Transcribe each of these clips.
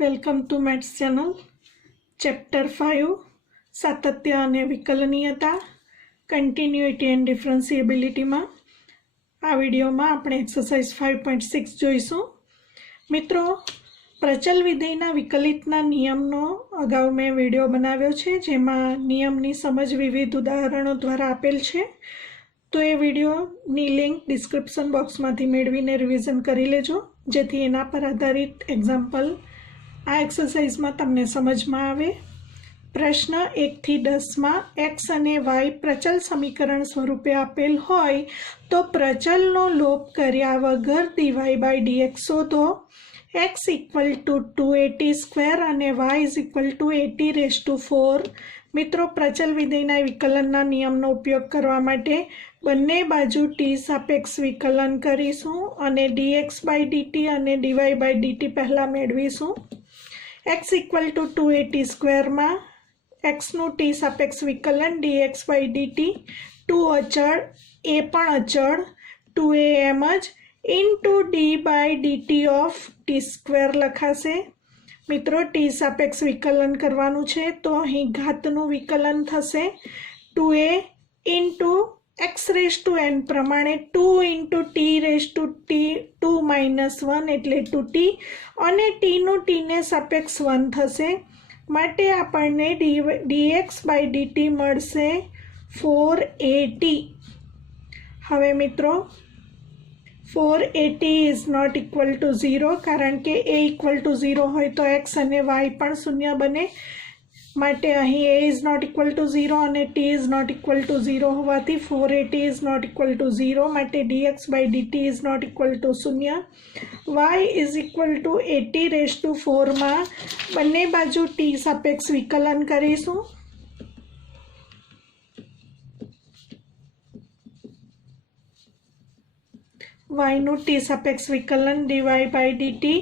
Welcome to maths channel. Chapter 5 સાતત્ય અને વિકલનીયતા, continuity and ડિફરન્સિએબિલિટીમાં આ વિડીયોમાં આપણે એક્સરસાઇઝ 5.6 જોઈશું. મિત્રો, પ્રચલ વિધેયના વિકલિતના નિયમનો અગાઉ મેં વિડીયો બનાવ્યો છે, જેમાં નિયમની સમજ વિવિધ ઉદાહરણો દ્વારા આપેલ છે. તો એ વિડીયોની લિંક ડિસ્ક્રિપ્શન બોક્સમાંથી મેળવીને રિવિઝન કરી લેજો, જેથી એના પર આધારિત એક્ઝામ્પલ આ એક્સરસાઇઝમાં તમને સમજમાં આવે. પ્રશ્ન 1 થી 10માં એક્સ અને વાય પ્રચલ સમીકરણ સ્વરૂપે આપેલ હોય તો પ્રચલનો લોપ કર્યા વગર dy બાય dx શોધો. x ઇક્વલ ટુ 2at² અને y ઇઝ ઇક્વલ ટુ 80⁴. મિત્રો, પ્રચલ વિધેયના વિકલનના નિયમનો ઉપયોગ કરવા માટે બંને બાજુ t સાપેક્ષ વિકલન કરીશું અને dx બાય dt અને dy બાય dt પહેલાં મેળવીશું. x equal two 2at² xનું t સાપેક્ષ વિકલન dx બાય dt, 2 અચળ, એ પણ અચળ, 2a એમ જ, into d by dt of t² લખાશે. મિત્રો, t સાપેક્ષ વિકલન કરવાનું છે, તો અહીં ઘાતનું વિકલન થશે 2a ઇન્ટુ x⁴n પ્રમાણે 2 ઇન્ટુ t⁴2 -1 એટલે 2t અને tનું tને સાપેક્ષ 1 થશે. માટે આપણને dx બાય dt મળશે 4at. હવે મિત્રો, 4at is not equal to 0, કારણ કે a ઇક્વલ ટુ 0 હોય તો x અને y પણ શૂન્ય બને. માટે અહીં a is not equal to 0 અને t is not equal to 0 હોવાથી 4at is not equal to 0. માટે dx by dt is not equal to 0. y is equal to 80⁴માં બંને બાજુ t સાપેક્ષ વિકલન કરીશું. yનું t સાપેક્ષ વિકલન dy by dt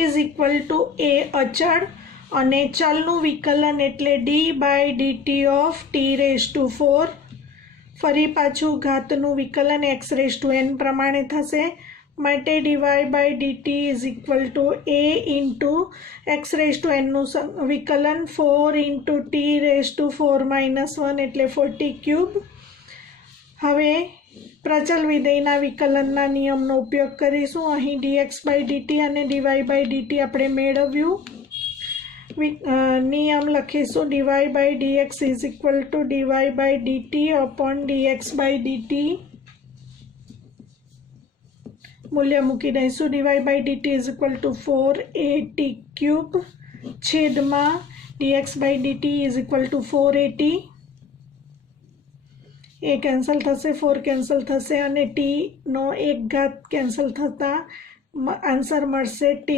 is equal to a અચળ અને ચલનું વિકલન એટલે d by dt of t⁴. ફરી પાછું ઘાતનું વિકલન x⁴n પ્રમાણે થશે. માટે dy by dt is equal to a into x⁴nનું વિકલન 4 ઇન્ટુ t⁴ -1 એટલે 40³. હવે પ્રચલ વિધેયના વિકલનના નિયમનો ઉપયોગ કરીશું. અહીં dx બાય dt અને dy બાય dt આપણે મેળવ્યું. નિયમ લખીશું dy by dx is equal to dy by dt upon dx by dt. મૂલ્ય મૂકી દઈશું. dy by dt is equal to 4at³ છેદમાં dx by dt is equal to 4at. એ કેન્સલ થશે, 4 કેન્સલ થશે અને ટીનો એક ઘાત કેન્સલ થતાં આન્સર મળશે t².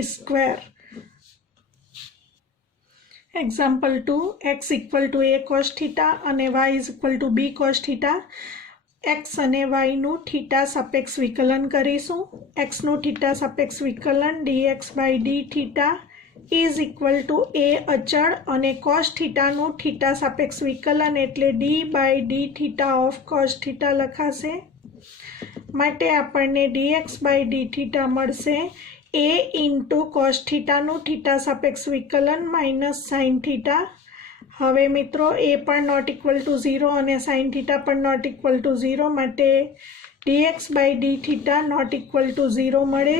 Example 2, x equal to a cos θ અને y is equal to b cos θ. x અને yનું થીટા સાપેક્ષ વિકલન કરીશું. xનું થીટા સાપેક્ષ વિકલન dx by dθ is equal to a અચળ અને cos θનું થીટા સાપેક્ષ વિકલન એટલે d by dθ of cos θ લખાશે. માટે આપણને dx બાય dθ મળશે a ઇન્ટુ cos θનું થીટા સાપેક્ષ વિકલન માઇનસ sin θ. હવે મિત્રો, a પણ નોટ ઇક્વલ ટુ 0 અને sin θ પણ નોટ ઇક્વલ ટુ 0, માટે dx by dθ not equal to 0 મળે.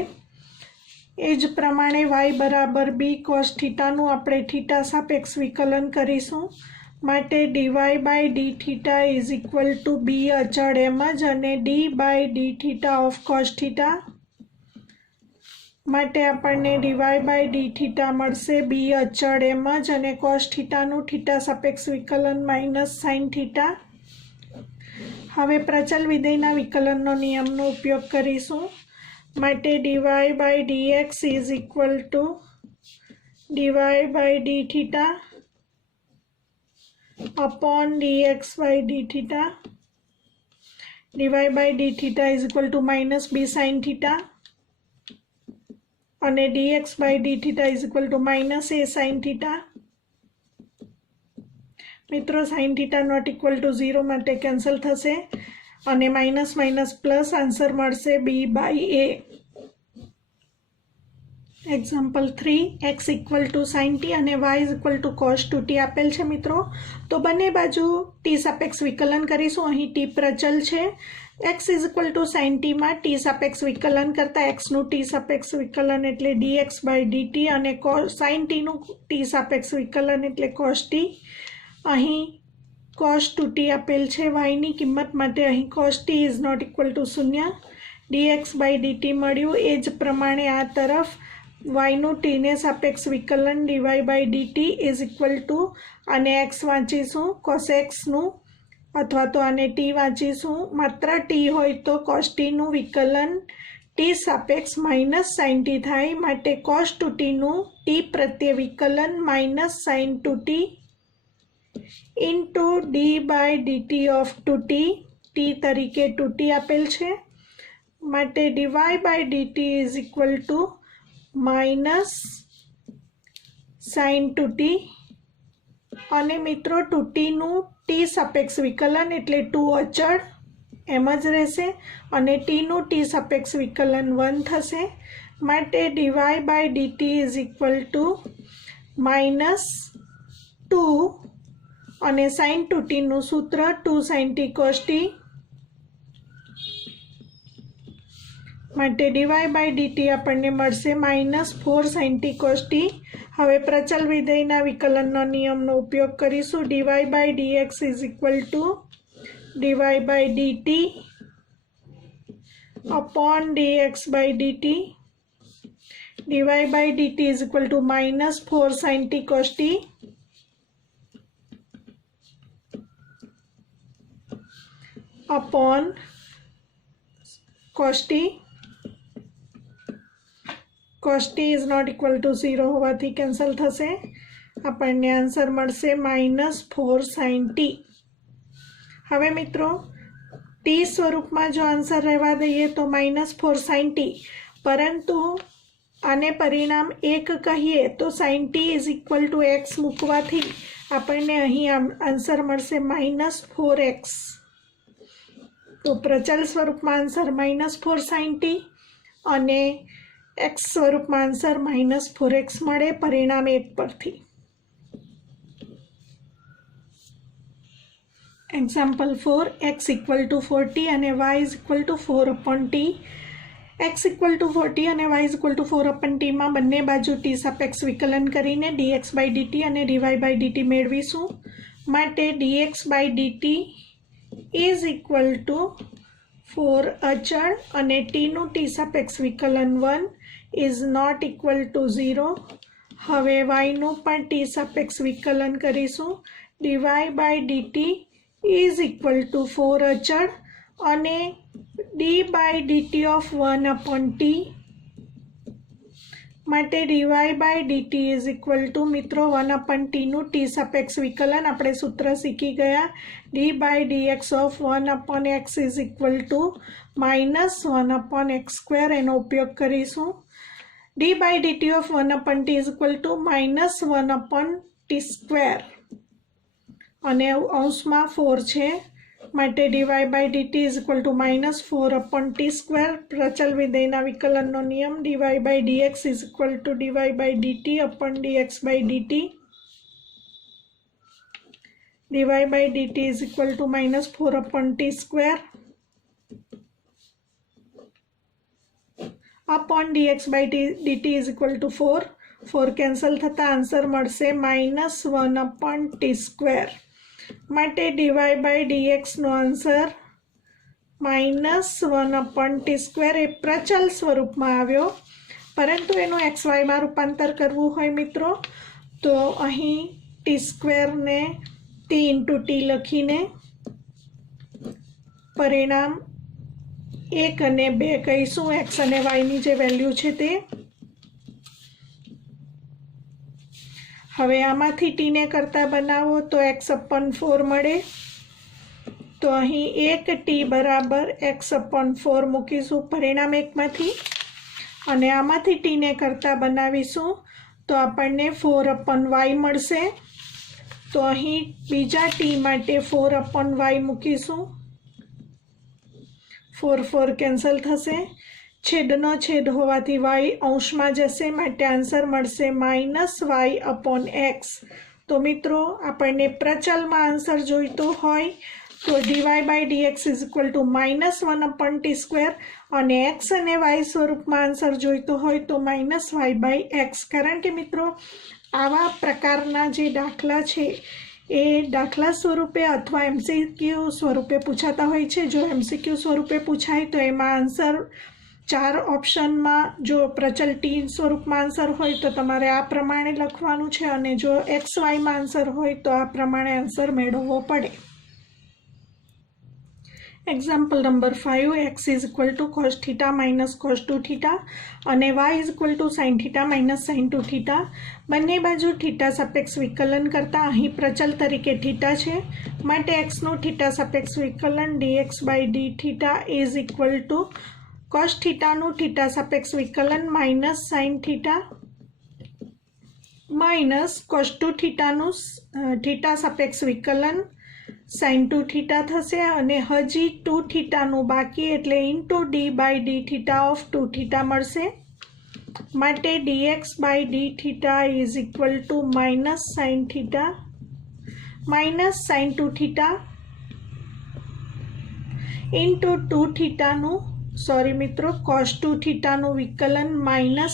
એ જ પ્રમાણે y બરાબર b cos θનું આપણે થીટા સાપેક્ષ વિકલન કરીશું. માટે dy by dθ is equal to b અચળ એમ જ અને d by dθ of cos θ. માટે આપણને dy બાય dθ મળશે b અચળ એમ જ અને cos θનું થીટા સાપેક્ષ વિકલન માઇનસ sin θ. હવે પ્રચલ વિધેયના વિકલનનો નિયમનો ઉપયોગ કરીશું. માટે dy by dx is equal to dy by dθ upon dx by dθ. dy by dθ is equal to minus b sin θ અને dx by dθ is equal to minus a sin θ. મિત્રો, sin θ not equal to 0 માટે cancel થશે અને minus minus plus answer મળશે b by a. Example 3 x equal to sine t અને y is equal to cos 2t આપેલ છે મિત્રો. તો બંને બાજુ t સાપેક્ષ વિકલન કરીશું. અહીં t પ્રચલ છે. x is equal to sine ટીમાં t સાપેક્ષ વિકલન કરતાં xનું t સાપેક્ષ વિકલન એટલે dx બાય dt અને સાઇન ટીનું t સાપેક્ષ વિકલન એટલે cos t. અહીં cos 2t આપેલ છે. yની કિંમત માટે અહીં cos t is not equal to 0. dx by dt મળ્યું. એ જ પ્રમાણે આ તરફ yનું ટીને સાપેક્ષ વિકલન dy by dt is equal to અને x વાંચીશું cos xનું અથવા તો આને t વાંચીશું. માત્ર t હોય તો cos tનું વિકલન t સાપેક્ષ માઇનસ સાઇન t થાય. માટે cos 2tનું t પ્રત્યે વિકલન minus sine 2t into d by dt of 2t t તરીકે 2t આપેલ છે. માટે dy by dt is equal to minus sine 2t અને મિત્રો 2tનું t સાપેક્ષ વિકલન એટલે 2 અચળ એમ જ રહેશે અને tનું t સાપેક્ષ વિકલન 1 થશે. માટે dy by dt is equal to minus 2 અને સાઇન 2tનું સૂત્ર 2 sin t cos t. માટે dy બાય dt આપણને મળશે minus 4 sin t cos t. હવે પ્રચલ વિધેયના વિકલનનો નિયમનો ઉપયોગ કરીશું. dy by dx is equal to dy by dt upon dx by dt. dy by dt is equal to minus 4 sin t cos t upon cos t. cos t is not equal to 0 હોવાથી cancel થશે. આપણને answer મળશે minus 4 sin t. હવે મિત્રો t સ્વરૂપમાં જો answer રહેવા દઈએ તો માઇનસ 4 sin t, પરંતુ આને પરિણામ 1 કહીએ તો sin t is equal two x મૂકવાથી આપણને અહીં આન્સર મળશે માઇનસ 4x. તો પ્રચલ સ્વરૂપમાં આન્સર માઇનસ 4 sin t અને x સ્વરૂપમાં આન્સર માઇનસ 4x મળે પરિણામ 1 પરથી. એક્ઝામ્પલ 4 x ઇક્વલ ટુ 40 અને y is equal to 4 upon t. x equal to 40 અને y is equal to 4 upon tમાં બંને બાજુ t સાપેક્ષ વિકલન કરીને dx બાય dt અને dy બાય dt મેળવીશું. માટે dx by dt is equal to 4 અચળ અને tનું t સાપેક્ષ વિકલન 1 ઇઝ નોટ ઇક્વલ ટુ 0. હવે yનું પણ t સાપેક્ષ વિકલન કરીશું. dy by dt is equal to 4 અચળ અને d by dt of 1 upon t. માટે dy by dt is equal to મિત્રો 1 અપોન tનું t સાપેક્ષ વિકલન આપણે સૂત્ર શીખી ગયા. d by dx of 1 upon x is equal to minus 1 upon x square. એનો ઉપયોગ કરીશું. d by dt of 1 upon t is equal to minus 1 upon t square અને અંશમાં 4 છે. માટે dy by dt is equal to minus 4 upon t square. પ્રચલ વિધેયના વિકલનનો નિયમ dy by dx is equal to dy by dt upon dx by dt. dy by dt is equal to minus 4 upon t square upon dx by dt is equal to 4 cancel થતાં answer મળશે minus 1 upon t square. માટે dy by dxનો answer minus 1 upon t square એ પ્રચલ સ્વરૂપમાં આવ્યો. પરંતુ એનું xyમાં રૂપાંતર કરવું હોય મિત્રો તો અહીં t સ્ક્વેરને t ઇન્ટુ t લખીને પરિણામ 1 અને 2 કહીશું. x અને yની જે વેલ્યુ છે તે. હવે આમાંથી tને કરતાં બનાવો તો x અપોન 4 મળે. તો અહીં 1t બરાબર x અપોન 4 મૂકીશું પરિણામ 1માંથી અને આમાંથી tને કરતાં બનાવીશું તો આપણને 4 અપોન y મળશે. તો અહીં બીજા t માટે 4 અપોન y મૂકીશું. 4 4 કેન્સલ થશે. છેદનો છેદ હોવાથી y અંશમાં જશે, માટે આન્સર મળશે -y/x. તો મિત્રો આપણને પ્રચલમાં આન્સર જોઈતો હોય તો dy/dx = -1/t², અને x અને y સ્વરૂપમાં આન્સર જોઈતો હોય તો -y/x. કારણ કે મિત્રો આવા પ્રકારના જે દાખલા છે એ દાખલા સ્વરૂપે અથવા MCQ સ્વરૂપે પૂછાતા હોય છે. જો MCQ સ્વરૂપે પૂછાય તો એમાં આન્સર 4 ઓપ્શનમાં, જો પ્રચલ ટી સ્વરૂપમાં આન્સર હોય તો તમારે આ પ્રમાણે લખવાનું છે, અને જો XYમાં આન્સર હોય તો આ પ્રમાણે આન્સર મેળવવો પડે. Example number 5, x = cos θ - cos 2θ અને y = sin θ - sin 2θ. બંને બાજુ θ સાપેક્ષ વિકલન કરતા અહીં પ્રચલ તરીકે θ છે, માટે x નું θ સાપેક્ષ વિકલન dx/dθ = cos θ નું θ સાપેક્ષ વિકલન sin θ - cos 2θ નું θ સાપેક્ષ વિકલન sin 2θ થશે, અને હજી 2θ નું બાકી એટલે d/dθ of 2θ મળશે, માટે dx/dθ = sin θ sin 2θ2θ નું cos 2θ નું વિકલન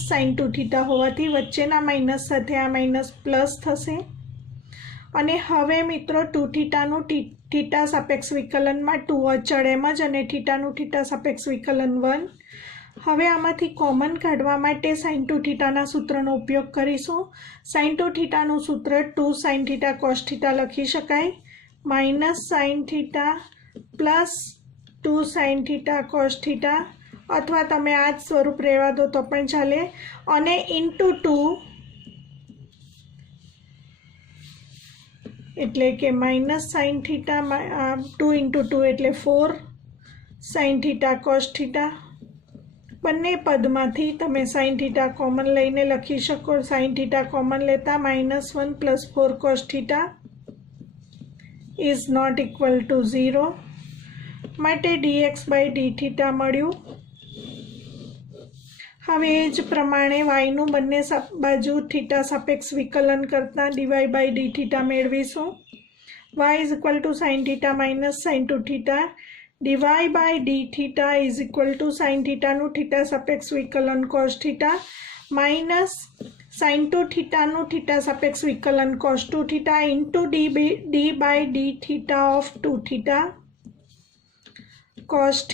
sin 2θ હોવાથી વચ્ચેના માઇનસ સાથે આ માઇનસ પ્લસ થશે. અને હવે મિત્રો 2θ નું θ સાપેક્ષ વિકલનમાં 2 અચળ એમ જ, અને θ નું θ સાપેક્ષ વિકલન 1. હવે આમાંથી કોમન કાઢવા માટે sin 2θ ના સૂત્રનો ઉપયોગ કરીશું. sin 2θ નું સૂત્ર 2 sin θ cos θ લખી શકાય, -sin θ પ્લસ 2 sin θ cos θ, અથવા તમે આ જ સ્વરૂપ રહેવા દો તો પણ ચાલે, અને ઇન્ટુ 2 એટલે કે -sin θ, 2 × 2 એટલે 4 sin θ cos θ. બંને પદમાંથી તમે sin θ કોમન લઈને લખી શકો. sin θ કોમન લેતા -1 + 4 cos θ ≠ 0, માટે dx/dθ મળ્યું. હવે એ જ પ્રમાણે y નું બંને બાજુ θ સાપેક્ષ વિકલન કરતા dy/dθ મેળવીશું. y = sin θ - sin 2θ, dy/dθ = sin θ નું θ સાપેક્ષ વિકલન cos θ માઇનસ sin 2θ નું θ સાપેક્ષ વિકલન cos 2θ d/dθ of 2θ cos θ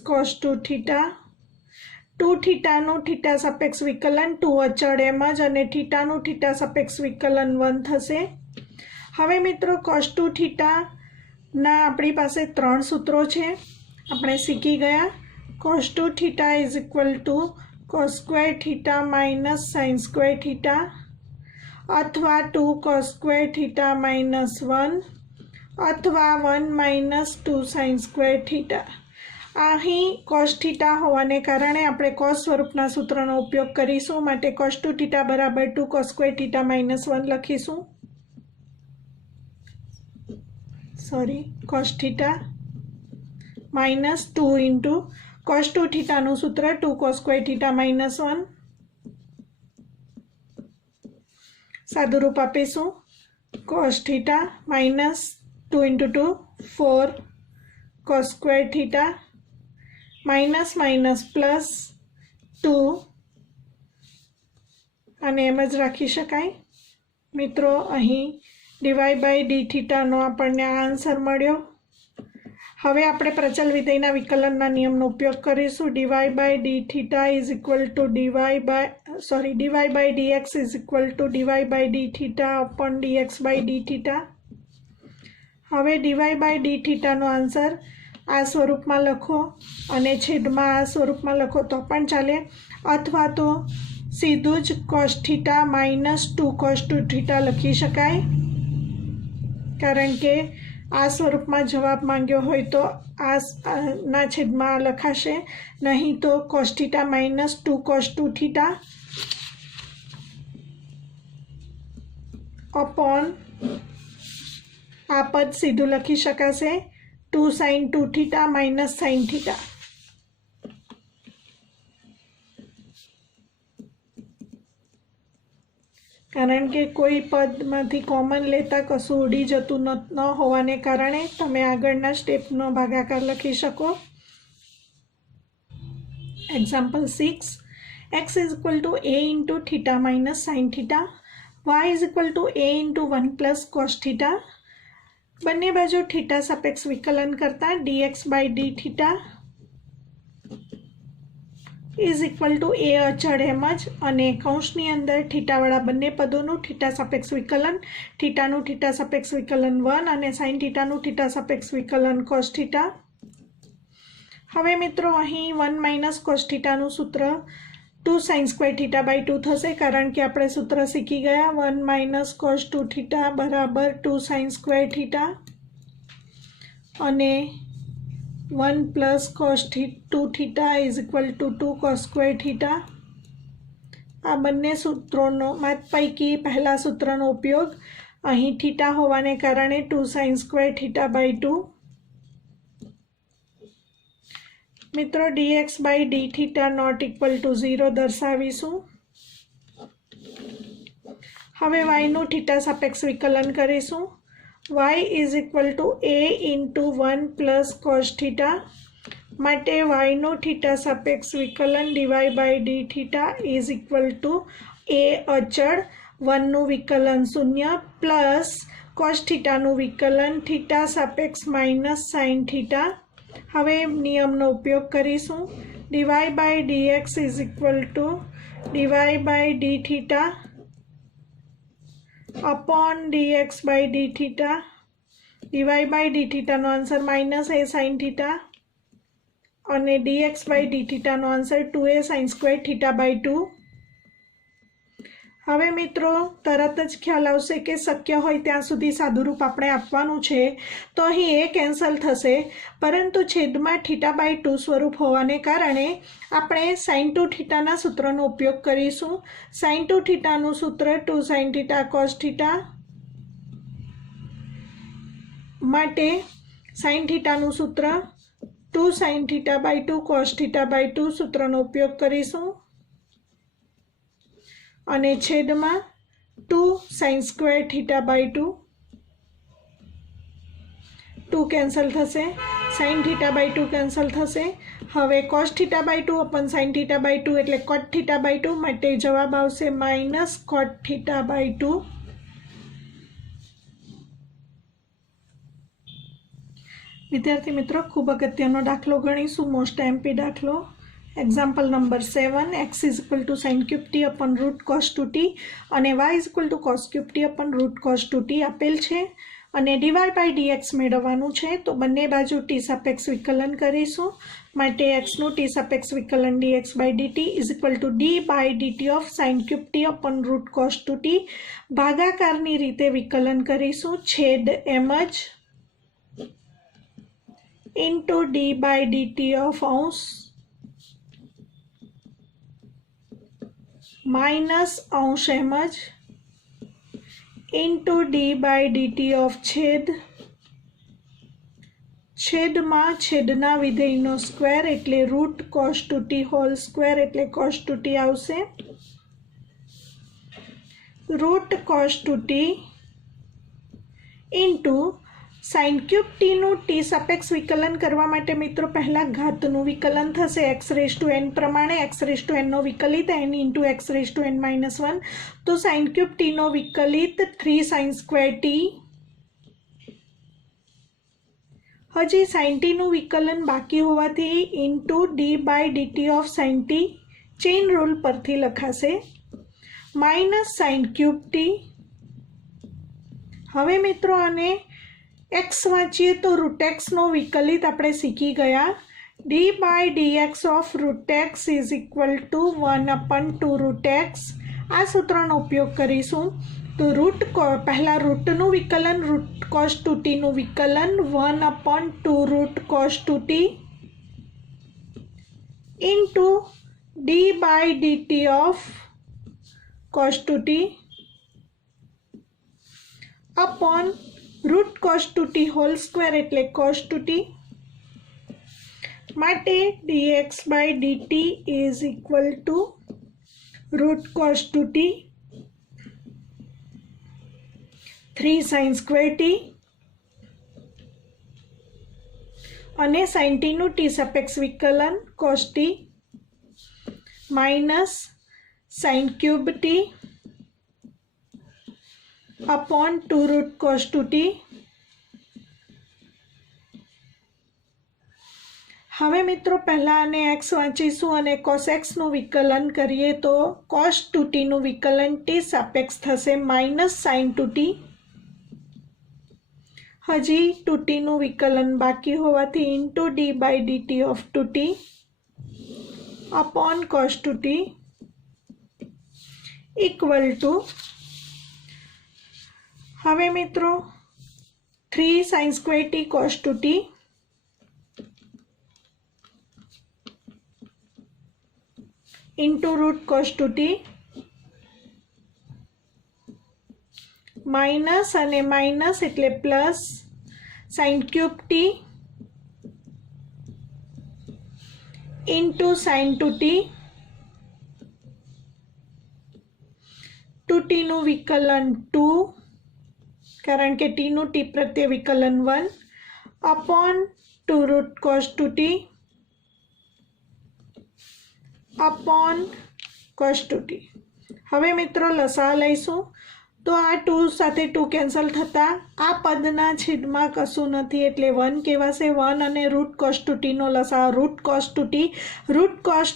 - cos 2θ. 2θ નું θ સાપેક્ષ વિકલન 2 અચળ એમ જ, અને θ નું θ સાપેક્ષ વિકલન 1 થશે. હવે મિત્રો cos 2θ ના આપણી પાસે 3 સૂત્રો છે, આપણે શીખી ગયા. cos 2θ = cos² θ - sin² θ, અથવા 2 cos² θ - 1, અથવા 1 - 2 sin² θ. અહીં cos θ હોવાને કારણે આપણે cos સ્વરૂપના સૂત્રનો ઉપયોગ કરીશું, માટે cos 2θ = 2 cos² θ - 1 લખીશું. cos θ - 2 × cos 2θ નું સૂત્ર 2 cos² θ - 1. સાદુરૂપ આપીશું. cos θ - 2 × 2 4 cos² θ પ્લસ 2, અને એમ જ રાખી શકાય. મિત્રો અહીં dy/dθ નો આપણને આ આન્સર મળ્યો. હવે આપણે પ્રચલ વિધેયના વિકલનના નિયમનો ઉપયોગ કરીશું. dy/dθ dy/dx dy/dθ/dx/dθ. હવે dy/dθ નો આન્સર આ સ્વરૂપમાં લખો, અને છેદમાં આ સ્વરૂપમાં લખો તો પણ ચાલે, અથવા તો સીધું જ cos θ - 2 cos 2θ લખી શકાય, કારણ કે આ સ્વરૂપમાં જવાબ માંગ્યો હોય તો આ ના છેદમાં લખાશે, નહીં તો cos θ - 2 cos 2θ અપોન આ પદ સીધું લખી શકાશે 2 sin 2θ - sin θ. कारण के कोई पदमांथी कॉमन लेता कशुं उड़ी जतुं न होवाने कारणे तमे आगळना स्टेपनो भागाकार लखी शको। Example 6, x is equal to a into theta minus sin theta, y is equal to a into 1 plus cos theta। बंने बाजू थीटा सापेक्ष विकलन करता dx by d theta is equal to a अचल एम ज अने कौंसनी अंदर थीटावाळा बंने पदोनुं थीटा सापेक्ष विकलन, थीटानुं थीटा सापेक्ष विकलन 1 अने साइन थीटानुं थीटा सापेक्ष विकलन cos थीटा। हवे मित्रों अहीं 1 माइनस cos थीटानुं सूत्र 2 sin स्क्वेर थीटा बाय 2 थशे, कारण के आपणे सूत्र शीखी गया 1 माइनस cos 2 थीटा बराबर 2 sin स्क्वेर थीटा अने 1 plus cos 2 theta is equal to 2 cos square theta. आ बंने सूत्रों पैकी पहला सूत्रनो उपयोग अहीं थीटा होवाने कारणे 2 sin स्क्वेर थीटा बाय 2। मित्रों dx by d theta not equal to 0 दर्शावीशुं। हवे y नुं थीटा सापेक्ष विकलन करीशुं। y is equal to a into 1 plus cos theta माटे y नुं थीटा सापेक्ष विकलन dy by d theta is equal to a अचल 1 नुं विकलन 0 प्लस cos थीटा नुं विकलन थीटा सापेक्ष माइनस sin थीटा। हवे नियमनो उपयोग करीशुं। dy by dx is equal to dy by d theta upon dx by d theta. dy by d theta नो answer minus a sin theta और dx by d theta नो answer 2a sin square theta by 2। हवे मित्रों तरत ज ख्याल आवशे के शक्य होय त्यां सुधी सादुरूप आपणे आपवानुं छे, तो अहीं ए केन्सल थशे, परंतु छेदमां थीटा बाय 2 स्वरूप होवाने कारणे आपणे sin 2 थीटाना सूत्रनो उपयोग करीशुं। sin 2 थीटानुं सूत्र 2 sin थीटा cos थीटा माटे sin थीटानुं सूत्र 2 sin theta by 2 cos theta by 2 सूत्रनो उपयोग करीशुं अने छेदमां 2 sin square theta by 2 2 cancel थशे, sin थीटा बाय 2 केन्सल थशे। हवे cos theta by 2 upon sin theta by 2 एटले cot थीटा बाय 2 माटे जवाब आवशे माइनस cot थीटा बाय 2। विद्यार्थी मित्रों खूब अगत्यनो दाखलो गणीशुं, मोस्ट एमपी दाखलो। Example number 7, x is equal to sin cube t upon root cos 2t अने y is equal to cos cube t upon root cos 2t आपेल छे अने dy बाय dx मेळववानुं छे। तो बंने बाजू t सापेक्ष विकलन करीशुं माटे x नुं t सापेक्ष विकलन dx by dt is equal to d by dt of sin cube t upon root cos 2t भागाकारनी रीते विकलन करीशुं। छेद एम ज into d by dt of अंश माइनस अंश एम ज into d by dt of छेद छेदमां छेदना विधेयनो स्क्वेर एटले root cos 2t whole square एटले cos 2t आवशे। Root cos 2t into sin cube t नु t सापेक्ष विकलन करवा माटे मित्रों पहला घातनु विकलन थशे x रेज टू n प्रमाणे x रेज टू n नो विकलित n into x raise to n minus 1। तो sin क्यूब t नो विकलित 3 sin स्क्वेर t। हजी sin t नु विकलन बाकी होवाथी into d by dt of sin t chain rule परथी लखाशे माइनस sin क्यूब t। हवे मित्रों आने x वाँचीए तो रूट एक्स नो विकलित आपणे शीखी गया d by dx of root x is equal to 1 upon 2 root x. आ सूत्रनो उपयोग करीशुं तो रूट पहला रूट नु विकलन रूट cos 2t नु विकलन 1 upon 2 root cos 2t into d by dt of cos 2t upon root cos 2t whole square एटले cos 2t माटे dx by dt is equal to root cos 2t 3 sin square t અને sin t નું t સાપેક્ષ વિકલન cos t minus sin cube t upon 2 root cos 2t। હવે મિત્રો પહેલા આને x વાંચીશું અને cos x નું વિકલન કરીએ તો cos 2t નું વિકલન t સાપેક્ષ થશે માઇનસ sin 2t। હજી 2t નું વિકલન બાકી હોવાથી into d by dt of 2t upon cos 2t equal to હવે મિત્રો 3 sin square t cos 2t into root cos 2t minus અને માઇનસ એટલે plus sin cube t into sin 2t 2t નું વિકલન 2 कारण के t નું t प्रत्ये विकलन 1 upon 2 root cos 2t upon cos 2t। હવે મિત્રો લસા લઈશું તો આ 2 સાથે 2 કેન્સલ થતા આ પદના છેદમાં કશું નથી એટલે 1 કહેવાશે। 1 અને રૂટ cos 2t નો લસા રૂટ cos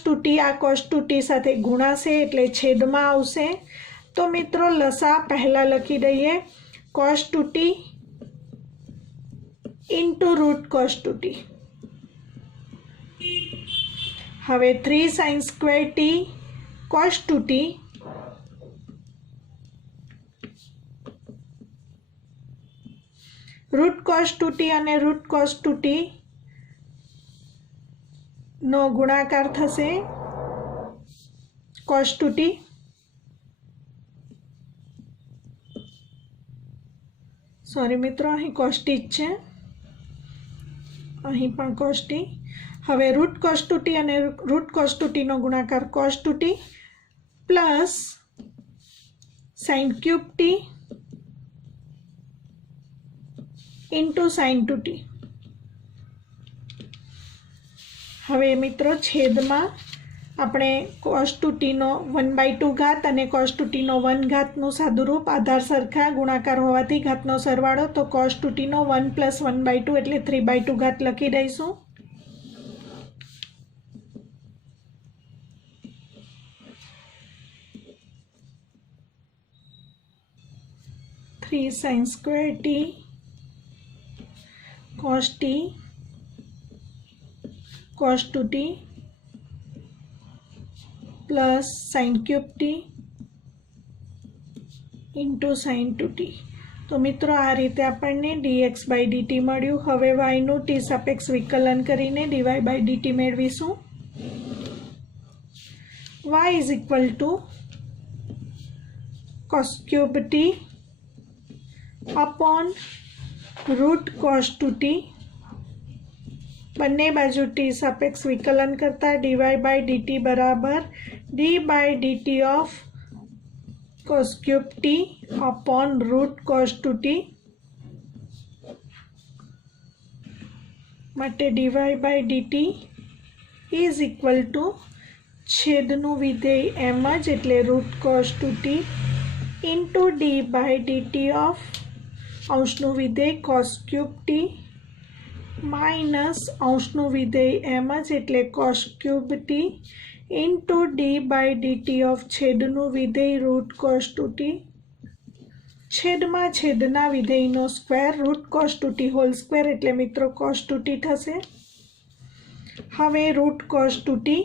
2t આ cos 2t સાથે ગુણાશે એટલે છેદમાં આવશે। તો મિત્રો લસા પહેલા લખી દઈએ cos 2t into root cos 2t। હવે 3 sin square t cos 2t root cos 2t અને root cos 2t નો ગુણાકાર થશે cos 2t। सॉरी मित्रों अहीं cos t ज छे अहीं पण cos t। हवे रूट cos 2t अने रूट cos 2t नो गुणाकार cos 2t plus sin cube t into sin 2t। हवे मित्रों छेद में આપણે cos 2t નો 1/2 ઘાત અને cos 2t નો 1 ઘાતનું સાદુરૂપ આધાર સરખા ગુણાકાર હોવાથી ઘાતનો સરવાળો તો cos 2t નો 1 + 1/2 એટલે 3/2 ઘાત લખી દઈશું। 3 sin square t cos 2t plus sin cube t into sin 2t। तो मित्रों आ रीते आपने dx बाय dt मळ्युं। हवे y નું t सापेक्ष विकलन करीने dy बाय dt मेळवीशुं। y is equal to cos cube t upon root cos 2t बने बाजू t सापेक्ष विकलन करता dy बाय dt बराबर d by dt of cos cube t upon root cos 2t माटे dy by dt is equal to छेदनु विधेय एम ज एटले root cos 2t into d by dt of अंशनु विधेय cos क्यूब t माइनस अंशनु विधेय एम ज एटले cos cube t into d by dt of छेदनु विधेय रूट cos 2t छेद में छेदना विधेयनो square root cos 2t whole square एटले मित्रों cos 2t थशे। हवे रूट cos 2t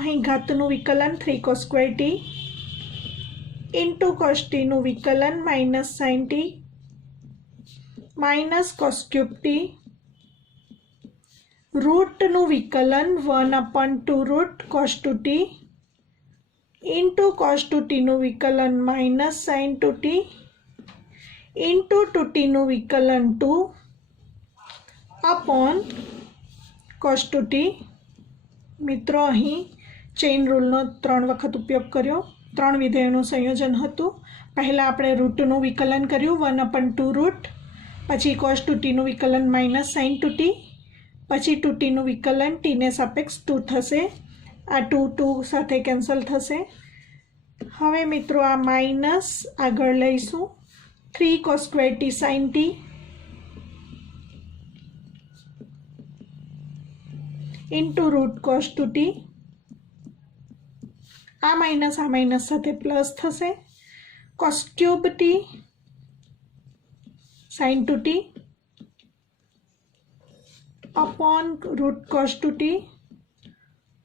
अहीं घातनु विकलन 3 cos square t into cos t नु विकलन minus sin t minus cos cube t root नु विकलन 1/2 root cos 2t into cos 2t नु विकलन minus sin 2t into 2t नु विकलन 2 अपॉन cos 2t। मित्रों अहीं चेन रूल नो 3 वखत उपयोग कर्यो ત્રણ વિધેયોનું સંયોજન હતું. પહેલાં આપણે રૂટનું વિકલન કર્યું 1/2 રૂટ, પછી cos 2tનું વિકલન -sin 2t, પછી 2tનું વિકલન tને સાપેક્ષ 2 થશે. આ 2 સાથે કેન્સલ થશે. હવે મિત્રો આ માઇનસ આગળ લઈશું 3 cos² t sin t into root cos 2t. આ માઇનસ સાથે પ્લસ થશે cos³ t sin 2t upon route cos 2t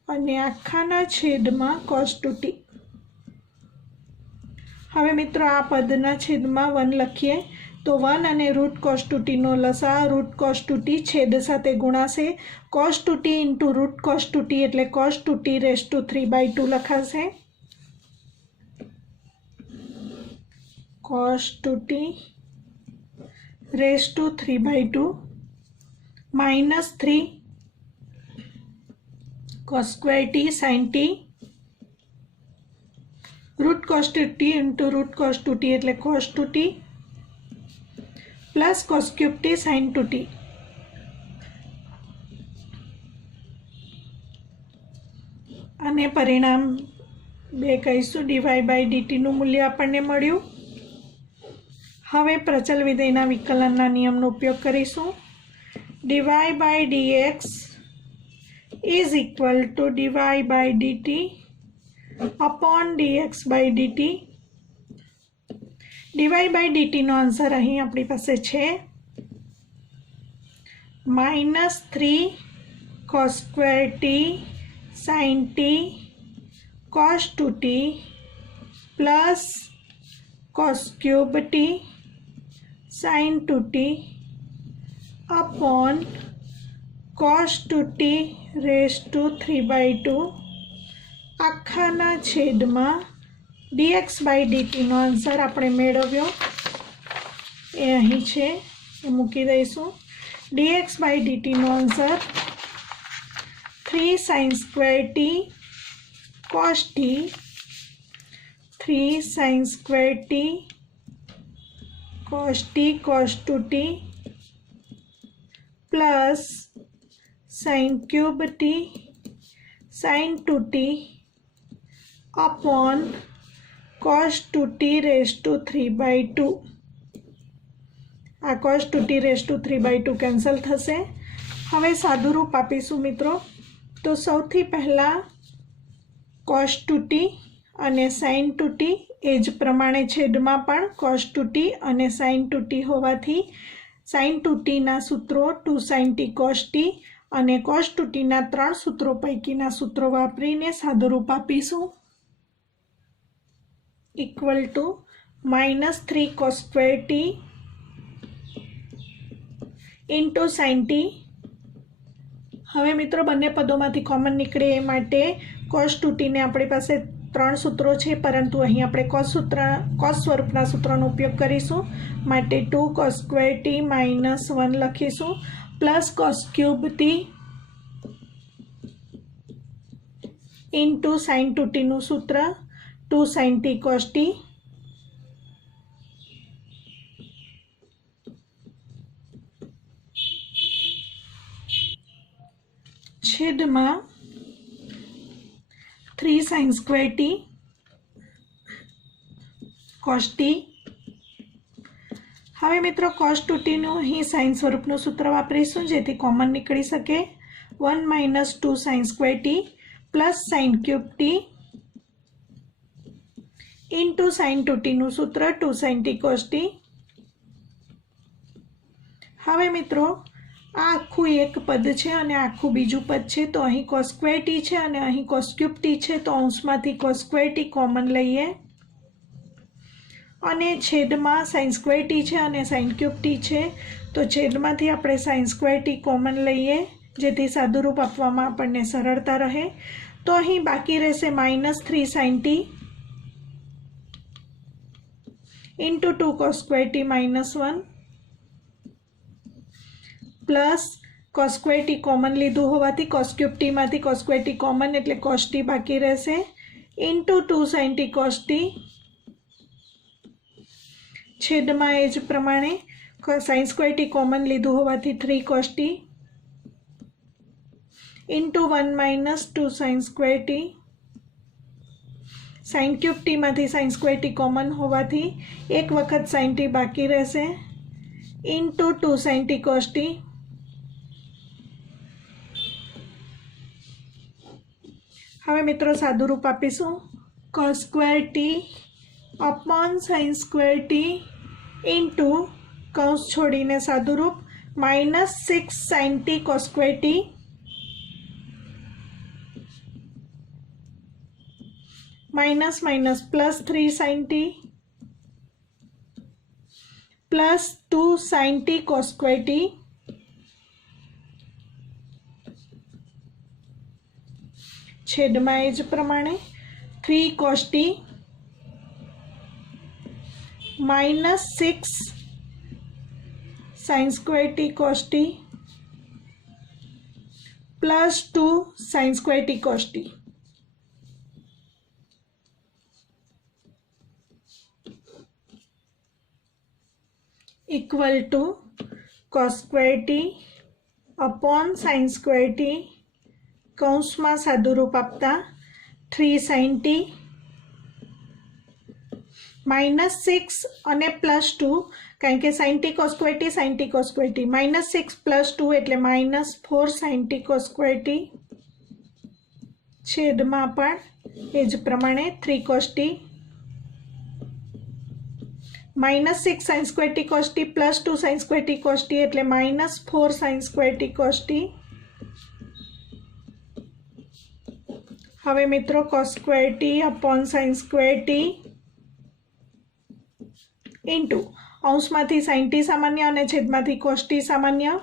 અને આખાના છેદમાં cos 2t. હવે મિત્રો આ પદના છેદમાં 1 લખીએ તો 1 અને રૂટ cos 2t નો લસા રૂટ cos 2t છેદ સાથે ગુણાશે. cos 2t into root cos 2t એટલે cos 2t રેઝ ટુ 3/2 લખાશે. cos 2t raise to 3/2 -3 cos² t sin t root cos 2t into root cos 2t એટલે cos 2t plus cos³ t sin 2t. અને પરિણામ 2 કહીશું. dy/dt નું મૂલ્ય આપણને મળ્યું. હવે પ્રચલ વિધેયના વિકલનના નિયમનો ઉપયોગ કરીશું. dy/dx is equal to dy/dt upon dx/dt. dy/dt નો આન્સર અહીં આપણી પાસે છે -3 cos² t sin t cos 2t plus cos³ t sin 2t upon cos 2t raise to 3/2 આખાના છેદમાં dx/dt નો આન્સર આપણે મેળવ્યો એ અહીં છે એ મૂકી દઈશું. dx/dt no answer 3 sin² t cos t 3 sin² t cos 2t plus sin³ t sin 2t upon cos 2t raise to 3/2. आ cos 2t raise to 3/2 cancel थशे. हवे सादुं रूप आपीशुं मित्रों. तो सौथी पहला cos 2t अने sin 2t एज प्रमाणे छेदमां पण cos 2t अने sin 2t होवाथी sin 2t ना सूत्रों 2 sin t cos t अने cos 2t ना 3 सूत्रों पैकीना सूत्रों वापरीने सादुं रूप आपीशुं. Equal to -3 cos² t into sin t. हवे मित्रों बंने पदोमांथी कॉमन निकळे ए माटे cos 2t ने आपणी पासे 3 सूत्रों छे, परंतु अहीं आपणे cos स्वरूपना सूत्रोनो उपयोग करीशुं. माटे 2 cos² t -1 लखीशुं plus cos³ t into sin 2t नुं सूत्र 2 sin t cos t छेदमां 3 sin² t cos t. हवे मित्रों cos 2t નું અહીં sin સ્વરૂપનું સૂત્ર વાપરીશું જેથી કોમન નીકળી શકે. 1 - 2 sin² t plus sin³ t into sin 2t નું सूत्र 2 sin t cos t. हवे मित्रों आ आखू एक पद है और आखू बीजू पद है. तो अहीं cos² t है और अहीं cos³ t है. तो अंशमांथी cos² t कॉमन लईए अने छेदमां sin² t है और sin³ t है. तो छेदमांथी आपणे sin² t कॉमन लईए जेथी सादुं रूप आपवामां आपणने सरळता रहे. तो अहीं बाकी रहेशे -3 sin t into 2 cos² t -1 plus cos² t common लीधुं होवाथी cos³ t मांथी cos² t कॉमन एटले cos t बाकी रहेशे into 2 sin t cos t छेदमां एज प्रमाणे sin square t कॉमन लीधुं होवाथी 3 cos t into 1 minus 2 sin square t sin cube t मांथी sin square t कॉमन होवाथी एक वखत sin t बाकी रहेशे into 2 sin t cos t हवे मित्रों सादुं रूप आपीशुं cos square t upon sin square t into कौंस छोड़ीने सादुं रूप -6 sin t cos square t minus minus +3 sin t +2 sin t cos square t छेदमां एज प्रमाणे 3 cos t -6 sin square t cos t +2 sin square t cos t equal to cos square t upon sin square t कौंस में सादुं रूप आपता 3 sin t -6 અને +2 कारण के sin t cos square t sin t cos square t -6 +2 એટલે -4 sin t cos square t छेदमां पण as प्रमाणे 3 cos t -6 sin square t cos t +2 sin square t cos t એટલે -4 sin square t cos t हवे मित्रों cos square t upon sin square t into अंशमांथी sin t सामान्य अने छेदमांथी cos t सामान्य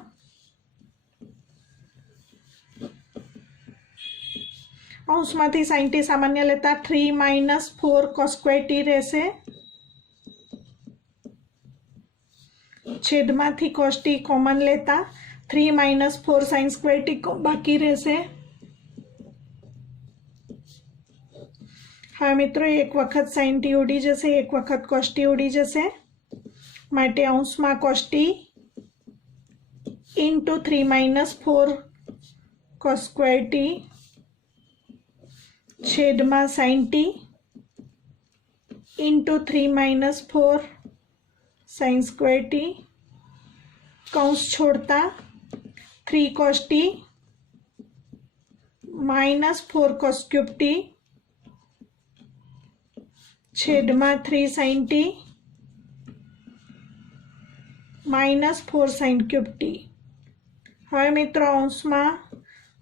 अंशमांथी sin t सामान्य लेता 3 - 4 cos square t रहेशे छेदमांथी cos t common लेता 3 - 4 sin square t बाकी रहेशे हाँ मित्रों एक वखत sin t उड़ी जशे एक वखत cos t उड़ी जशे माटे अंश में cos t into 3 - 4 cos square t छेद में sin t into 3 - 4 sin square t कौंस छोड़ता 3 cos t -4 cos cube t छेद में 3 sin t -4 sin cube t हवे मित्रों अंश में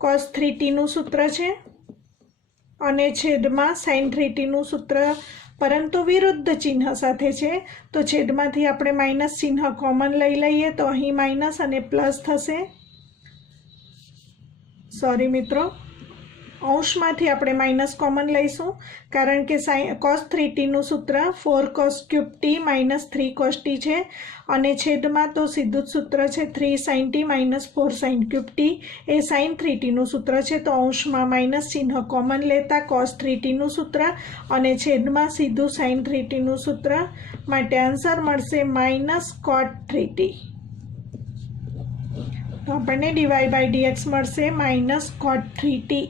cos 3t नु सूत्र है अने छेद में sin 3t नु सूत्र परंतु विरुद्ध चिन्ह साथे छे तो छेदमांथी आपणे माइनस चिन्ह कॉमन लई लईए तो अहीं माइनस अने प्लस थशे सॉरी मित्रों अंशमांथी आपणे माइनस कॉमन लईशुं कारण के cos 3t नु सूत्र 4 cos cube t -3 cos t छे अने छेदमां तो सीधुं ज सूत्र छे 3 sin t -4 sin cube t ए sin 3t नु सूत्र छे तो अंशमां माइनस चिन्ह कॉमन लेता cos 3t नु सूत्र अने छेदमां सीधुं sin 3t नु सूत्र माटे आंसर मळशे -cot 3t तो आपणे dy by dx मळशे -cot 3t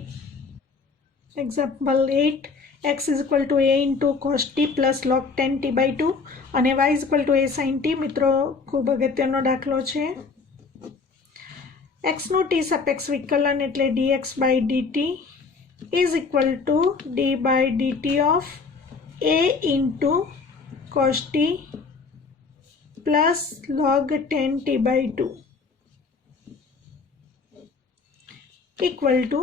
Example 8 x is equal to a into cos t plus log 10 t by 2 અને y is equal to a sin t મિત્રો ખૂબ અગત્યનો દાખલો છે x નું t સાપેક્ષ વિકલન એટલે dx by dt is equal to d by dt of a into cos t plus log 10 t by 2 equal to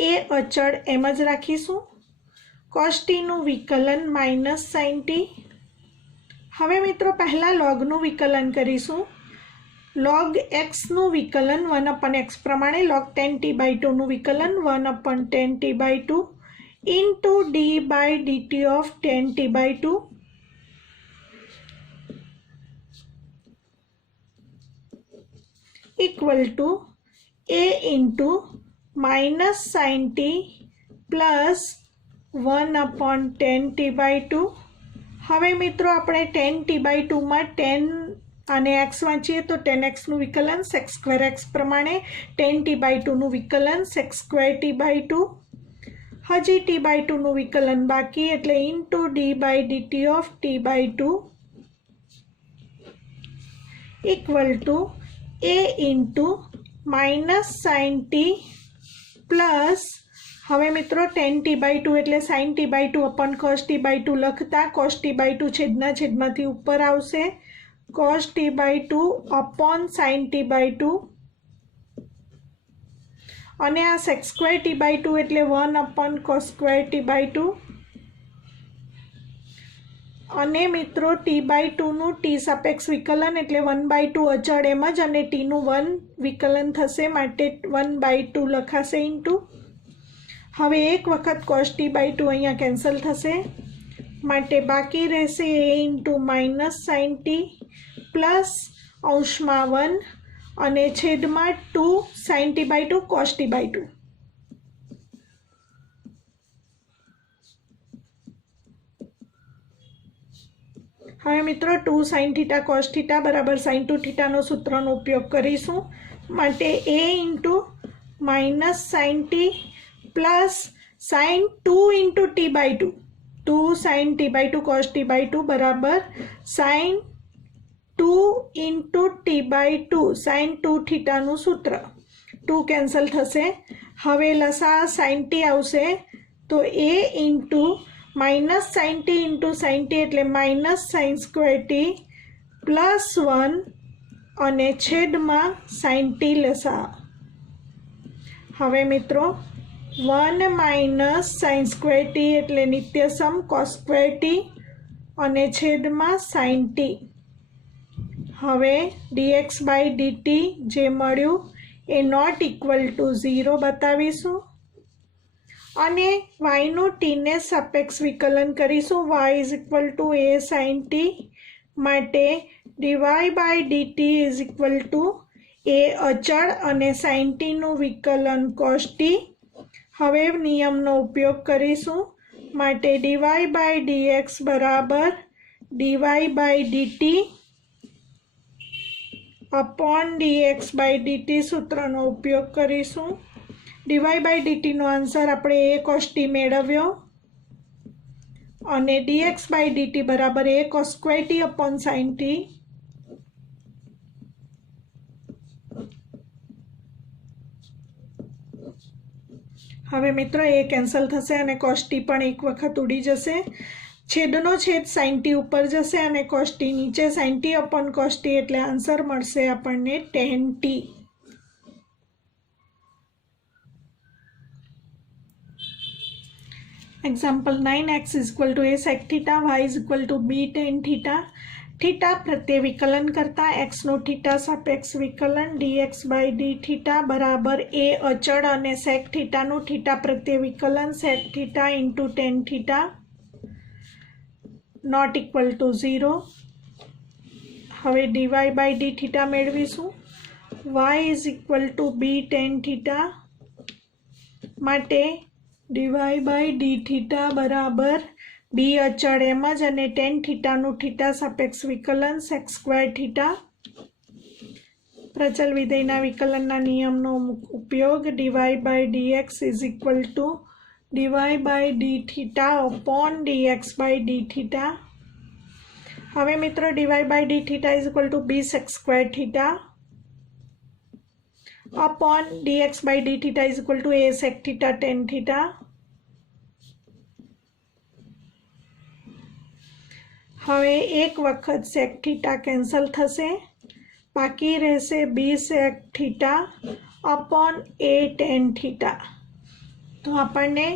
ए अचल एम ज राखीशुं cos t नु विकलन माइनस sin t हवे मित्रों पहला log नु विकलन करीशुं log x नु विकलन 1/x प्रमाणे log 10 t by 2 नु विकलन 1/10 t by 2 into d by dt of 10 t by 2 equal to a into minus sin t plus 1/10t/2। હવે મિત્રો આપણે 10t/2 માં 10 અને x વાંચીએ તો 10x નું વિકલન sec²x પ્રમાણે 10t/2 નું વિકલન sec²t/2। હજી t/2 નું વિકલન બાકી એટલે into d/dt of t/2 equal to a into -sin t plus, હવે મિત્રો 10t/2 એટલે sin t/2 upon cos t/2 લખતા cos t/2 છેદના છેદમાંથી ઉપર આવશે, cos t/2 upon sin t/2 અને આ sec²t/2 એટલે 1/cos²t/2 અને મિત્રો t/2 નું t સાપેક્ષ વિકલન એટલે 1/2 અચળ એમ જ અને t નું 1 વિકલન થશે માટે 1/2 લખાશે ઇન્ટુ। હવે એક વખત cos t/2 અહીંયા કેન્સલ થશે માટે બાકી રહેશે a into -sin t plus અંશમાં 1 અને છેદમાં 2 sin t/2 cos t/2। હવે મિત્રો 2 sin θ cos θ બરાબર sin 2θ નો સૂત્રનો ઉપયોગ કરીશું માટે a into -sin t plus sin 2 into t/2 2 sin t/2 cos t/2 બરાબર sin 2 ઇન્ટુ t/2 sin 2θ નું સૂત્ર 2 કેન્સલ થશે। હવે લસા sin t આવશે તો a into -sin t into sin t એટલે -sin² પ્લસ 1 અને છેદમાં sin t લસા। હવે મિત્રો 1 -sin² એટલે નિત્યસમ cos² અને છેદમાં sin t। હવે dx/dt જે મળ્યું એ નોટ ઇક્વલ ટુ 0 બતાવીશું અને y નું t ને સાપેક્ષ વિકલન કરીશું y is equal to a sin t માટે dy/dt is equal to a અચળ અને sin t નું વિકલન cos t। હવે નિયમનો ઉપયોગ કરીશું માટે dy/dx બરાબર dy/dt અપોન dx/dt સૂત્રનો ઉપયોગ કરીશું। dy/dt નો આન્સર આપણે a cos t મેળવ્યો અને dx/dt બરાબર a cos² t upon sin t। હવે મિત્રો એ કેન્સલ થશે અને cos t પણ એક વખત ઉડી જશે, છેદનો છેદ sin t ઉપર જશે અને cos t નીચે sin t upon cos t એટલે આન્સર મળશે આપણને 10t। Example 9x is equal to a sec θ y is equal to b tan θ। Theta પ્રત્યે વિકલન કરતા x નું થીટા સાપેક્ષ વિકલન dx/dθ બરાબર a અચળ અને sec θ નું થીટા પ્રત્યે વિકલન sec θ into tan θ not equal to 0। હવે dy/dθ મેળવીશું y is equal to b tan θ માટે dy/dθ બરાબર b અચળ એમ જ અને tan θ નું થીટા સાપેક્ષ વિકલન sec²θ। પ્રચલ વિધેયના વિકલનના નિયમનો ઉપયોગ dy/dx is equal two dy/dθ upon dx/dθ। હવે મિત્રો dy/dθ is equal to b sec² θ upon dx/dθ is equal to a sec θ tan θ। હવે એક વખત sec θ કેન્સલ થશે, બાકી રહેશે b sec θ upon a tan θ। તો આપણને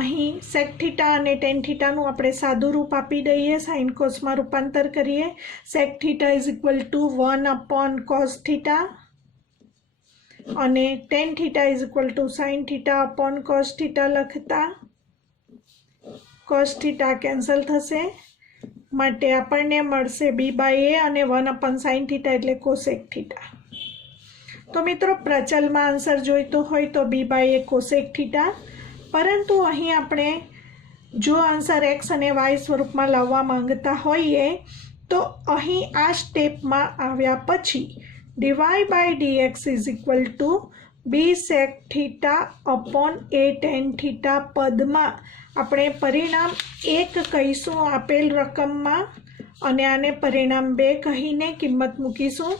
અહીં sec θ અને tan θ નું આપણે સાદું રૂપ આપી દઈએ, સાઇન કોસમાં રૂપાંતર કરીએ। sec θ is equal two 1/cos θ અને tan θ is equal to sin θ upon cos θ લખતા cos θ કેન્સલ થશે માટે આપણને મળશે b/a અને 1/sin θ એટલે cosec θ। તો મિત્રો પ્રચલમાં આન્સર જોઈતો હોય તો b/a cosec θ, પરંતુ અહીં આપણે જો આન્સર એક્સ અને વાય સ્વરૂપમાં લાવવા માંગતા હોઈએ તો અહીં આ સ્ટેપમાં આવ્યા પછી dy by dx is equal to b sec theta upon a tan theta પદમાં આપણે પરિણામ 1 કહીશું આપેલ રકમમાં અને આને પરિણામ 2 કહીને કિંમત મૂકીશું.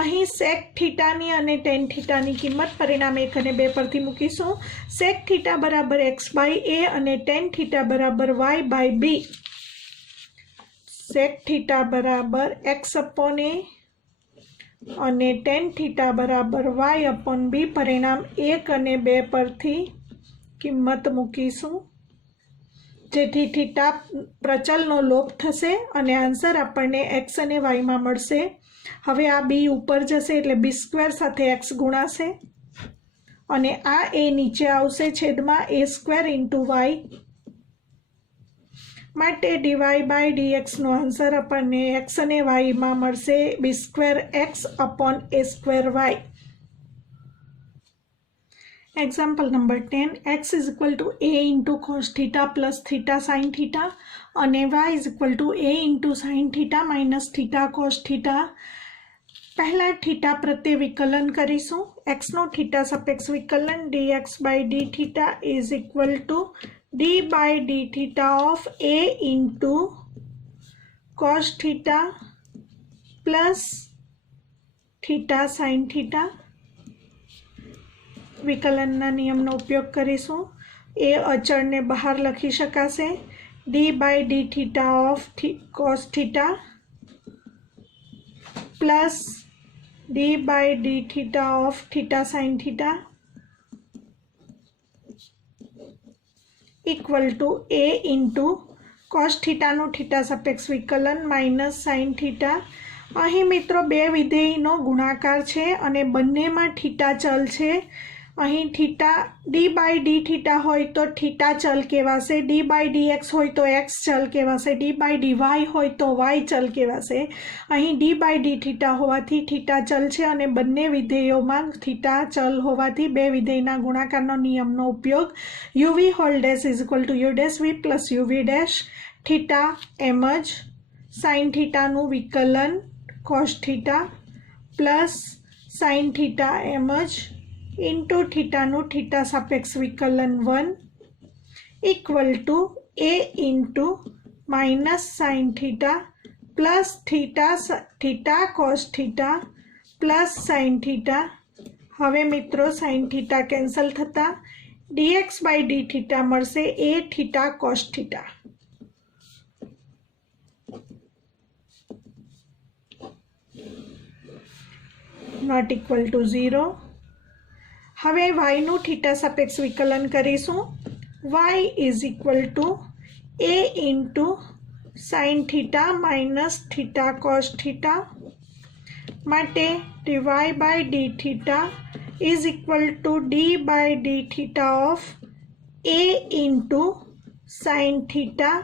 અહીં સેક થીટાની અને ટેન થીટાની કિંમત પરિણામ 1 અને 2 પરથી મૂકીશું. સેક થીટા બરાબર એક્સ બાય એ અને ટેન થીટા બરાબર y by b. Sec theta બરાબર એક્સ અપોન એ અને ટેન થીટા બરાબર વાય અપોન બી પરિણામ 1 અને 2 પરથી કિંમત મૂકીશું, જેથી થીટા પ્રચલનો લોપ થશે અને આન્સર આપણને એક્સ અને વાયમાં મળશે. હવે આ બી ઉપર જશે એટલે બી સ્ક્વેર સાથે એક્સ ગુણાશે અને આ એ નીચે આવશે છેદમાં એ સ્ક્વેર ઇન્ટુ વાય. માટે ડીવાય બાય ડીએક્સનો આન્સર આપણને એક્સ અને વાયમાં મળશે b square x upon a square y. Example number 10, x is equal to a into cos theta plus theta sine theta અને y is equal to a into sine theta minus theta cos theta. પહેલાં theta પ્રત્યે વિકલન કરીશું. એક્સનો theta સાપેક્ષ વિકલન dx by d theta is equal to d by d theta of a into cos theta plus theta sine theta. વિકલનના નિયમનો ઉપયોગ કરીશું. એ અચળને બહાર લખી શકાશે. D by d theta of cos theta plus d by d theta of theta sine theta equal to a into cos થીટાનું theta સાપેક્ષ વિકલન માઇનસ સાઇન થીટા. અહીં મિત્રો બે વિધેયનો ગુણાકાર છે અને બંનેમાં થીટા ચલ છે. અહીં theta d by d theta હોય તો થીટા ચલ કહેવાશે, ડી બાય ડી એક્સ હોય તો એક્સ ચલ કહેવાશે, ડી બાય ડી વાય હોય તો વાય ચલ કહેવાશે. અહીં ડી બાય ડી થીટા હોવાથી થીટા ચલ છે અને બંને વિધેયોમાં થીટા ચલ હોવાથી બે વિધેયના ગુણાકારનો નિયમનો ઉપયોગ u v whole dash is equal to u dash v plus u v dash theta એમ જ સાઇન થીટાનું વિકલન cos theta plus sine theta એમ જ ઇન્ટુ થીટાનું થીટા સાપેક્ષ વિકલન 1 equal to a into minus sine theta plus theta cos theta plus sine theta. હવે મિત્રો સાઇન થીટા કેન્સલ થતાં dx બાય ડી થીટા મળશે a theta cos theta. Not equal to 0. હવે વાયનું થીટા સાપેક્ષ વિકલન કરીશું. y is equal to a into sine theta minus theta cos theta. માટે dy by d theta is equal to d by d theta of a into sine theta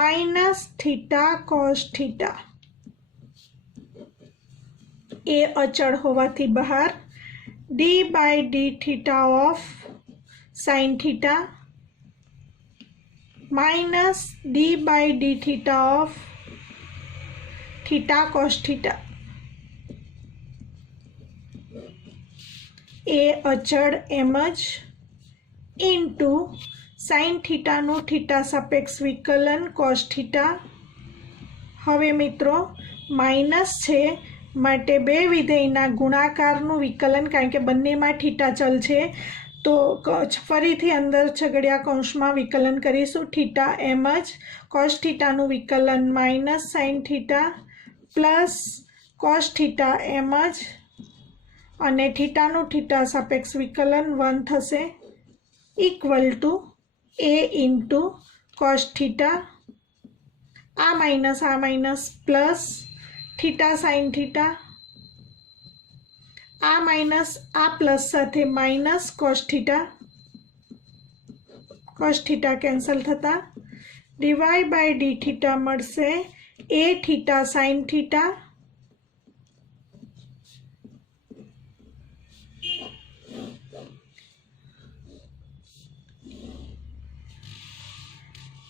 minus theta cos theta. A અચળ હોવાથી બહાર d by d theta of sine theta minus d by d theta of theta cos theta. A અચળ એમ જ into sign થીટાનું theta સાપેક્ષ વિકલન cos theta. હવે મિત્રો માઇનસ છે માટે બે વિધેયના ગુણાકારનું વિકલન, કારણ કે બંનેમાં થીટા ચલ છે તો ફરીથી અંદર છગડિયા કૌંસમાં વિકલન કરીશું. થીટા એમ જ કોસ થીટાનું વિકલન minus sine theta plus cos theta એમ જ અને થીટાનું થીટા સાપેક્ષ વિકલન 1 થશે equal to a into cos theta. આ minus plus theta sine theta. આ માઇનસ આ પ્લસ સાથે માઇનસ કોસ થીટા કેન્સલ થતાં ડીવાય બાય ડી થીટા મળશે a theta sine theta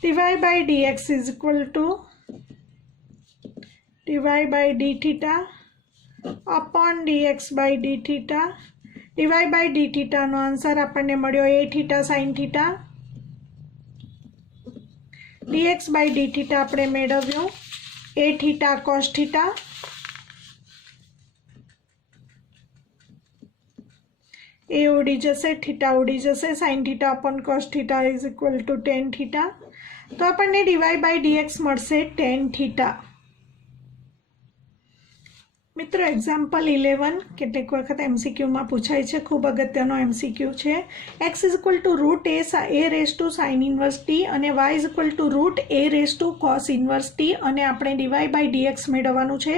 dy by dx is equal to dy by d theta upon dx by d theta. dy by d theta નો answer આપણને મળ્યો a theta sin theta. dx by d theta આપણે મેળવ્યું a theta cos theta. a ઉડી જશે, theta ઉડી જશે, sin theta upon cos theta is equal to tan theta. તો આપણને dy by dx મળશે tan theta. મિત્રો એક્ઝામ્પલ 11 કેટલીક વખત એમસીક્યુમાં પૂછાય છે, ખૂબ અગત્યનો એમસીક્યુ છે. x is equal to root a raise to sine inverse t અને y is equal to root a raise to cos inverse t અને આપણે dy બાય dx મેળવવાનું છે.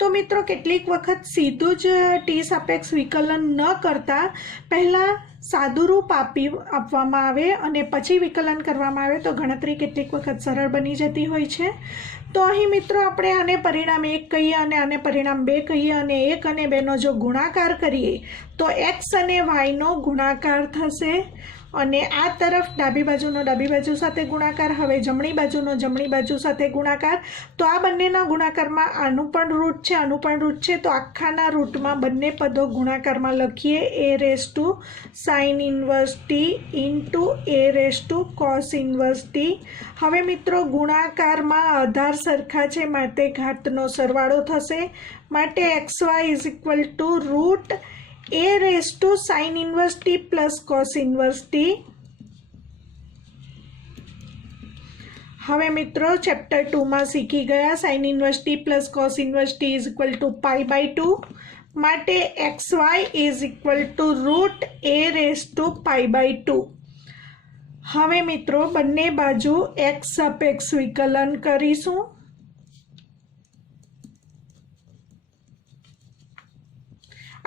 તો મિત્રો કેટલીક વખત સીધું જ ટી સાપેક્ષ વિકલન ન કરતા પહેલાં સાદું રૂપ આપવામાં આવે અને પછી વિકલન કરવામાં આવે તો ગણતરી કેટલીક વખત સરળ બની જતી હોય છે. તો અહીં મિત્રો આપણે આને પરિણામ 1 કહીએ અને આને પરિણામ 2 કહીએ અને 1 અને 2નો જો ગુણાકાર કરીએ તો x અને yનો ગુણાકાર થશે અને આ તરફ ડાબી બાજુનો ડાબી બાજુ સાથે ગુણાકાર, હવે જમણી બાજુનો જમણી બાજુ સાથે ગુણાકાર. તો આ બંનેના ગુણાકારમાં આનું પણ રૂટ છે, આનું પણ રૂટ છે, તો આખાના રૂટમાં બંને પદો ગુણાકારમાં લખીએ a raise to sine inverse t into a raise to cos inverse t. હવે મિત્રો ગુણાકારમાં આધાર સરખા છે માટે ઘાતનો સરવાળો થશે, માટે xy is equal to root a raise to sine inverse t plus cos inverse t. હવે મિત્રો ચેપ્ટર 2માં શીખી ગયા sine inverse t plus cos inverse t is equal to pi by 2 માટે xy is equal to root a raise to pi by 2. હવે મિત્રો બંને બાજુ x સાપેક્ષ વિકલન કરીશું.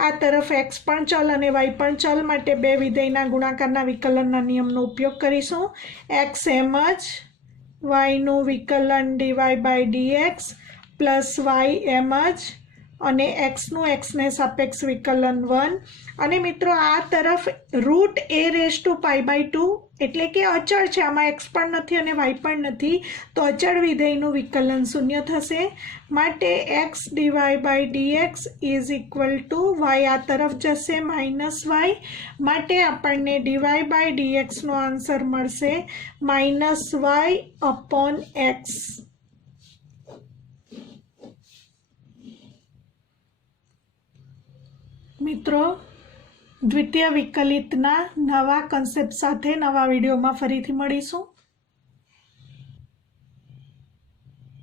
આ તરફ x પણ ચલ અને y પણ ચલ માટે બે વિધેયના ગુણાકારના વિકલનના નિયમનો ઉપયોગ કરીશું. x એમ જ, yનું વિકલન dy by dx plus y એમ જ અને xનું xને સાપેક્ષ વિકલન 1 અને મિત્રો આ તરફ root a raise to pi by 2 એટલે કે અચળ છે, આમાં x પણ નથી અને y પણ નથી તો અચળ વિધેયનું વિકલન 0 થશે માટે x dy by dx is equal to y આ તરફ જશે માઇનસ y માટે આપણને dy બાય dxનો આન્સર મળશે માઇનસ y અપોન x. મિત્રો દ્વિતીય વિકલિતના નવા કન્સેપ્ટ સાથે નવા વિડીયોમાં ફરીથી મળીશું.